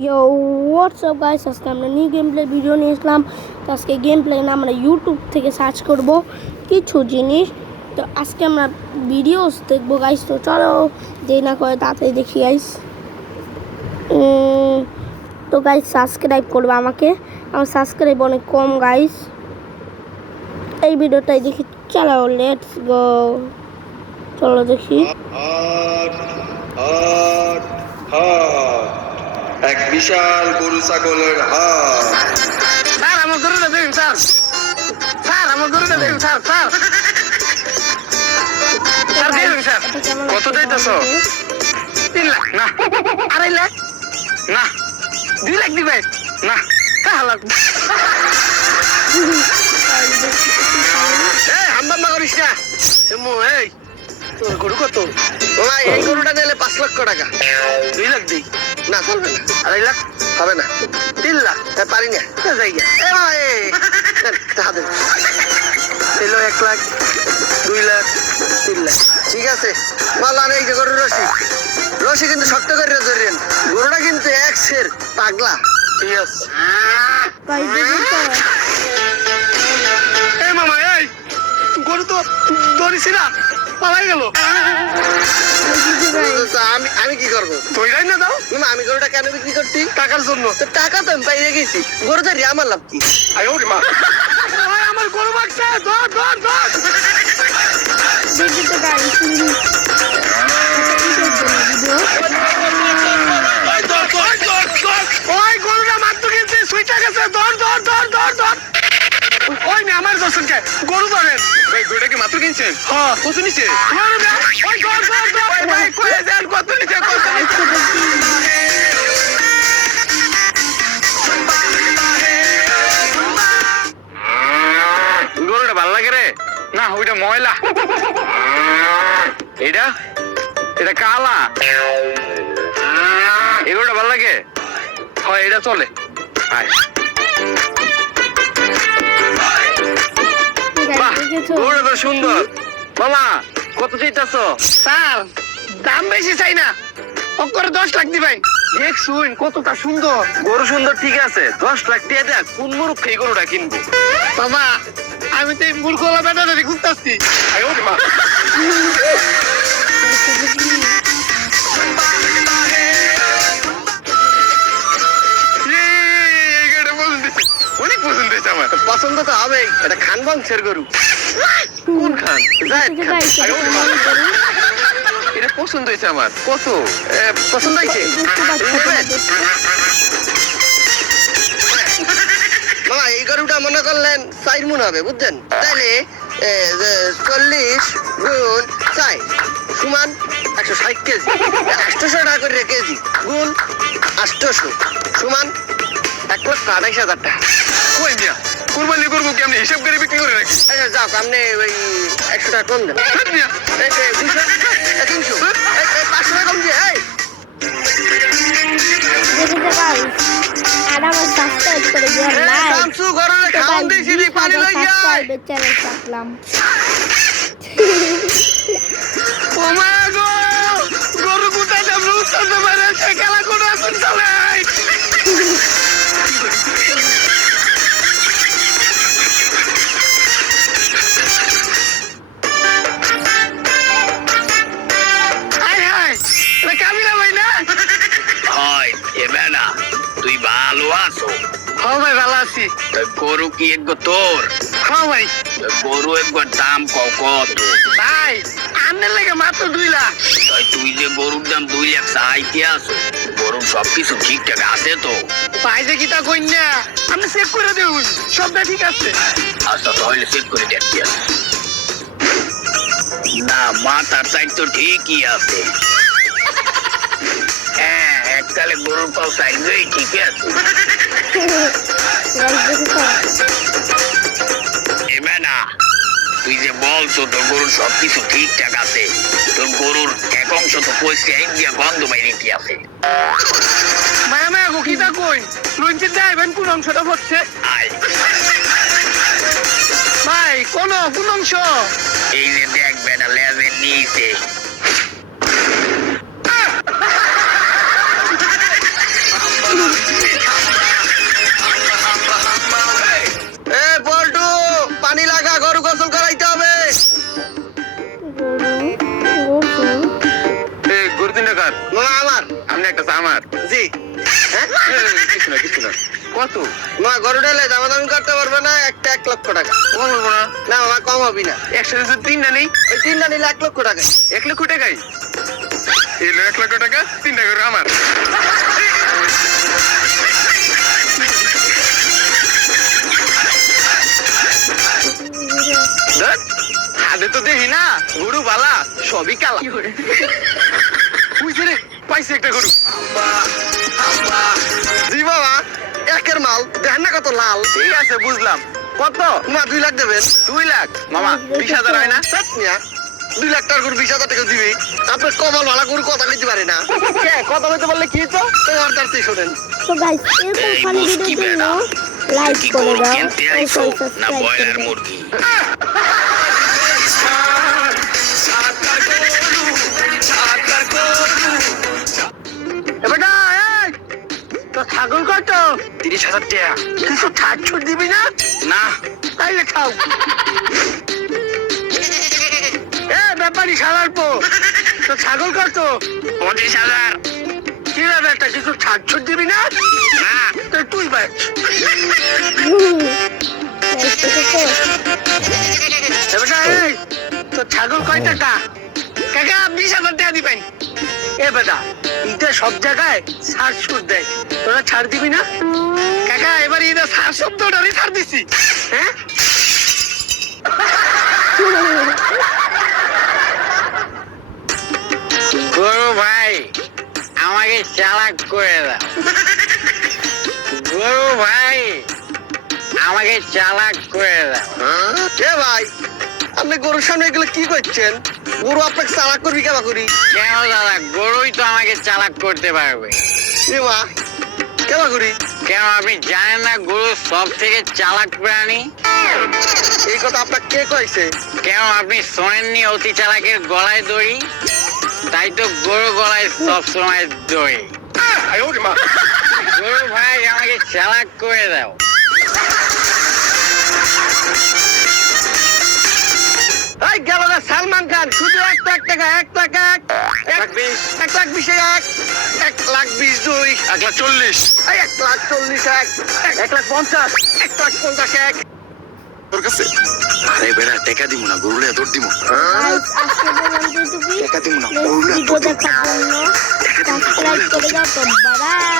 Yo, what's up guys? আজকে আমরা new game play video নিয়ে আসলাম। তো আজকে গেম প্লে না আমরা ইউটিউব থেকে সার্চ করব কিছু জিনিস। তো আজকে আমরা ভিডিওস দেখবো গাইস। তো চলো দেরি না করে তাড়াতাড়ি দেখি গাইস। তো গাইস সাবস্ক্রাইব করবে আমাকে। আমার সাবস্ক্রাইব অনেক কম গাইস। এই ভিডিওটাই দেখি, চলো লেটস গো। চলো দেখি। এক বিশাল গরু ছাগলের হাট। স্যার আমার গরুটা দিন স্যার। স্যার আমার গরুটা দিন স্যার। স্যার স্যার দিন স্যার। কত দিতেছ? 3 লাখ না, 2.5 লাখ না, 2 লাখ দিবে না, 4 লাখ। হাম্বা করিস না। এই তোর গরু কত? ভাই এই গরুটা নিলে 5 লক্ষ টাকা। 2 লাখ দিই না, চলবে না। 2.5 লাখ হবে না, 3 লাখ পারি না। জায়গা এ ভাই 1 লাখ, 2 লাখ, 3 লাখ। ঠিক আছে বললাম, এই যে গরুর রশি কিন্তু শক্ত করে ধরেন। গরুটা কিন্তু এক্সের পাগলা। ঠিক আছে এই মামা, এই গরু তো ধরিস না, পালাই গেল। আমি কি করবো? ধৈরাই না দাও। আমি গরুটা কেন বিক্রি করছি? টাকার জন্য। টাকা তো আমি পাইয়ে গেছি, গরু ধরি আমার লাভ কি? আমার গরু বাচ্চা ধর ধর ধর। ওই গরুটা মাত্র কিনছে, সুইটা গেছে। ধর ধর ধর ধর ধর। ওই না আমার দর্শনকে গরু ধরেন। ভাই গরুটা কি মাত্র কিনছেন? হ্যাঁ। কত নিছে? ওই ধর ধর ধর। ভাই কয়ে দেন কত নিছে? কত নিছে? গরুটা ভালো লাগে রে না, ওইটা ময়লা। এটা এটা কালা। এই গরুটা ভালো লাগে। হয় এটা চলে। গরুটা তো সুন্দর। মামা কত চাইতেছ? স্যার দাম বেশি চাই না, করে 10 লাখ দিবেন। দেখ শুন কতটা সুন্দর। গরু সুন্দর ঠিক আছে, 10 লাখ টাকা দেখ। কোন মূর্খ এই গরুটা কিনবো? বাবা আমি তো এই মূর্খলা বেটাটারি খুঁজতেছি। অনেক পছন্দ হয়েছে আমার। পছন্দ তো হবে, এটা খান বংশের গরু। কোন খান? এটা পছন্দ হয়েছে আমার। কত পছন্দ হয়েছে? বাবা এই গরুটা মনে করলেন 4 মণ হবে, বুঝছেন? তাইলে 40 গুণ 4 সমান 160 কেজি। 800 টাকা করে কেজি গুণ 800 সমান 1,28,000 টাকা। কই মিয়া কুরবানি করবো কি? আপনি হিসাব করে বিক্রি করে রাখি। আচ্ছা যাও, আপনি ওই 100 টাকা কম দেন। 200 300 500 টাকা কম দিয়ে। গরু কোথায় যাবো? উত্তরতে পারে খেলা করে এখন চলে। তুই ভালো আছো? হ্যাঁ ভাই ভালো আছি। গরু কি একবার তোর? হ্যাঁ ভাই। গরু একবার দাম কত? ভাই আনলে লাগে মাত্র 2 লাখ। তুই যে গরুর দাম 2 লাখ চাইতে আছো, গরুর সবকিছু ঠিকঠাক আছে তো? ভাই যে কিটা কই না, আপনি চেক করে দেবেন সবটা ঠিক আছে। আচ্ছা তাহলে চেক করে দেখতে আছে না, মাথার সাইড তো ঠিকই আছে। হ্যাঁ এককালে গরুর পাও সাইজই ঠিক আছে। না তুই যে বলছো তোর গরুর সবকিছু ঠিকঠাক আছে, তোর গরুর এক অংশ তো পয়সা ইন্ডিয়া গন্ধ বাইরে কি আছে? কোন অংশটা হচ্ছে ভাই? কোন অংশ? এই যে দেখবে না লেজের নিচে। হ্যাঁ কিছু না কত মা গরুটা এলে দামাদামি করতে পারবে না, একটা 1 লক্ষ টাকা। কম হবো না না মামা কম হবি না, একসাথে যদি তিনটা নেই ওই 3টা নিলে 1 লক্ষ টাকা। 1 লক্ষ টাকাই এলো 1 লক্ষ টাকা 3টা করে আমার দেখ, হাতে তো দেখি না গরু বালা সবই কালা বুঝছে রে পাইছে একটা গরু জি বাবা, একের মাল দেখেন না কত লাল। ঠিক আছে বুঝলাম কত মা 2 লাখ দেবেন। 2 লাখ মামা 20,000 হয় না ধ্যাৎ মিয়া, 2 লাখ টাকার গরু 20,000 টাকা দিবি? আপনার কমাল ভাড়া গরু কথা কইতে পারে না। কে কথা বলতে বললে কি তো তোমার তারতেই শোনেন। তো গাইস এরকম ফানি ভিডিওর জন্য লাইক করে দাও ও সাবস্ক্রাইব করে দাও। মুরগি বেটা এই তো ছাগল কত? 30,000 টাকা কিছু ছাড় ছুট দিবি না? না তাইলে খাও। এ ব্যাপারী শালার পো, তো ছাগল কত? 25,000 কি রে বেটা, কিছু ছাড় ছুট দিবি না? না তো তুই বেচ। গাইস দেখো এ বেটা এই তো ছাগল কয় টাকা? কাকা 20,000 টাকা দিবেন এ বেটা ঈদে সব জায়গায় ছাড় ছুট দেয়, তোরা ছাড় দিবি না? কাকা এবার ঈদে সার শব্দটারই ছাড় দিছি হ্যাঁ গরু ভাই আমাকে চালাক করে দাও গরু ভাই আমাকে চালাক করে দাও এ ভাই, আপনি গরুর সামনে এগুলো কি করছেন? গরু আপনাকে চালাক করবি কেবা করি? কেন দাদা গরুই তো আমাকে চালাক করতে পারবে এ মা কেবা করি? কেন আপনি জানেন না গরু সব থেকে চালাক প্রাণী এই কথা আপনাকে কে কইছে? কেন আপনি শোনেননি অতি চালাকের গলায় দড়ি তাই তো গরু গলায় সব সময় দড়ি গরু ভাই আমাকে চালাক করে দাও এই গেল না সালমান খান, শুধু 1 লাখ টাকা, 1 লাখ 1, 1 লাখ 20, 1 লাখ 20 2, 1,40,000 এই 1 লাখ 40 1 লাখ 50, 1 লাখ 50 তোর কাছে আরে বেড়া টাকা দিব না গরুলে তোর দিব গাইস আজকে পর্যন্ত এটুকুই। টাকা দিব না নেক্সট ভিডিও দেখার জন্য সাবস্ক্রাইব করে দাও তো বাই।